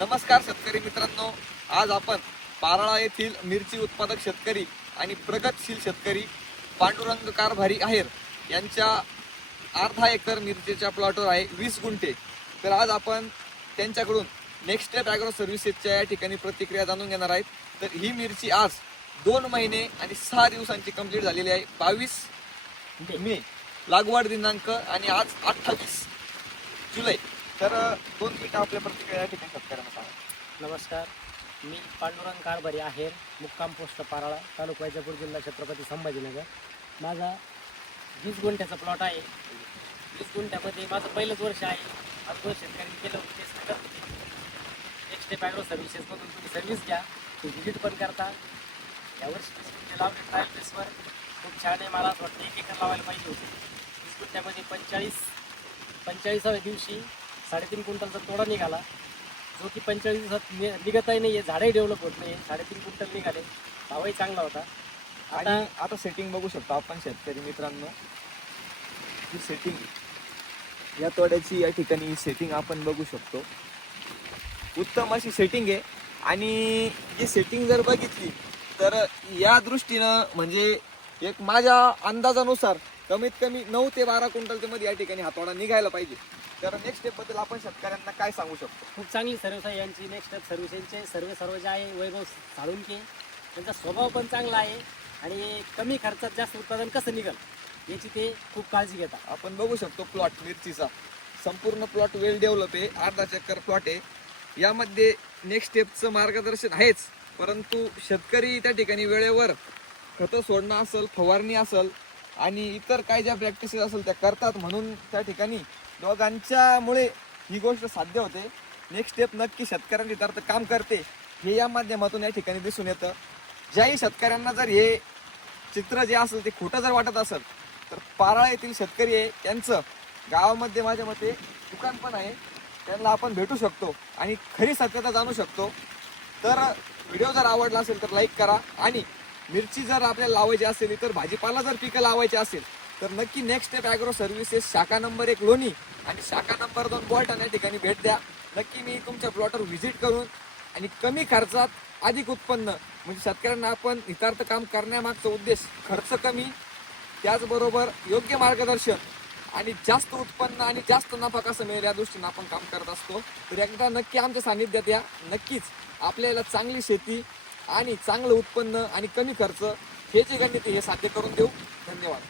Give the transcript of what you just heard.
नमस्कार शेतकरी मित्रांनो, आज आपण पाराळा येथील मिरची उत्पादक शेतकरी आणि प्रगतशील शेतकरी पांडुरंग कारभारी आहेर यांच्या अर्धा एकर मिरचीच्या प्लॉटवर आहे 20 गुंठे. तर आज आपण त्यांच्याकडून नेक्स्ट स्टेप ॲग्रो सर्व्हिसेसच्या या ठिकाणी प्रतिक्रिया जाणून घेणार आहेत. तर ही मिरची आज 2 महिने आणि 6 दिवसांची कंप्लीट झालेली आहे. 22 मे लागवड दिनांक आणि आज 28 जुलै. तर 2 मिनिटं आपल्या प्रतिक्रिया या ठिकाणी शेतकऱ्यांना सांगा. नमस्कार, मी पांडुरंग कारभारी आहेर, मुक्काम पोस्ट पाराळा, तालुका वैजापूर, जिल्हा छत्रपती संभाजीनगर. माझा 20 गुंठ्याचा प्लॉट आहे. 20 गुंठ्यामध्ये माझं पहिलंच वर्ष आहे. अगोदर शेतकऱ्यांनी केलं होतं तेच करत होते. नेक्स्ट स्टेप ॲग्रो सर्व्हिसेसमधून तुम्ही सर्व्हिस घ्या, तुम्ही व्हिजिट पण करता. यावर्षी 20 गुंठे लावले ट्रायल बेसवर. खूप छान आहे. मला असं वाटतं 1 एकर लावायला पाहिजे होते. 20 गुंठ्यामध्ये 45व्या दिवशी 3.5 क्विंटलचा तोडा निघाला, जो की 45 दिवसात निघतही नाही आहे. झाडही डेव्हलप होत नाही. 3.5 क्विंटल निघाले. भावही चांगला होता. आता सेटिंग बघू शकतो आपण शेतकरी मित्रांनो. ही सेटिंग या तोड्याची या ठिकाणी सेटिंग आपण बघू शकतो. उत्तम अशी सेटिंग आहे. आणि ही सेटिंग जर बघितली तर या दृष्टीनं म्हणजे एक माझ्या अंदाजानुसार कमीत कमी 9 ते 12 क्विंटलच्या मध्ये या ठिकाणी हा तोडा निघायला पाहिजे. तर नेक्स्ट स्टेप बद्दल आपण शेतकऱ्यांना काय सांगू शकतो? खूप चांगली सर्व्हिस आहे यांची. नेक्स्ट स्टेप सर्व्हिसेसचे सर्व जे आहे वैभव साळुंके, त्यांचा स्वभाव पण चांगला आहे आणि कमी खर्चात जास्त उत्पादन कसं निघेल याची ते खूप काळजी घेतात. आपण बघू शकतो प्लॉट मिरचीचा संपूर्ण प्लॉट वेल डेव्हलप आहे. अर्धा चक्कर प्लॉट आहे. यामध्ये नेक्स्ट स्टेपचं मार्गदर्शन आहेच, परंतु शेतकरी त्या ठिकाणी वेळेवर खतं सोडणं असेल, फवारणी असेल आणि इतर काय ज्या प्रॅक्टिसेस असेल त्या करतात. म्हणून त्या ठिकाणी दोघांच्यामुळे ही गोष्ट साध्य होते. नेक्स्ट स्टेप नक्की शेतकऱ्यांच्या हितार्थ काम करते हे या माध्यमातून या ठिकाणी दिसून येतं. ज्याही शेतकऱ्यांना जर हे चित्र जे असेल ते खोटं जर वाटत असेल तर पाराळा येथील शेतकरी आहे, त्यांचं गावामध्ये माझ्या मते दुकान पण आहे. त्यांना आपण भेटू शकतो आणि खरी सत्यता जाणू शकतो. तर व्हिडिओ जर आवडला असेल तर लाईक करा. आणि मिरची जर आपल्याला लावायची असेल, तर भाजीपाला जर पिकं लावायची असेल तर नक्की नेक्स्ट स्टेप ॲग्रो सर्व्हिसेस शाखा नंबर 1 लोणी आणि शाखा नंबर 2 बोलटण या ठिकाणी भेट द्या. नक्की मी तुमच्या प्लॉटवर व्हिजिट करून आणि कमी खर्चात अधिक उत्पन्न म्हणजे शेतकऱ्यांना आपण हितार्थ काम करण्यामागचा उद्देश खर्च कमी, त्याचबरोबर योग्य मार्गदर्शन आणि जास्त उत्पन्न आणि जास्त नफा कसं मिळेल या दृष्टीनं आपण काम करत असतो. तर एकदा नक्की आमच्या सानिध्यात या. नक्कीच आपल्याला चांगली शेती आणि चांगलं उत्पन्न आणि कमी खर्च हे जे गणित हे साध्य करून देऊ. धन्यवाद.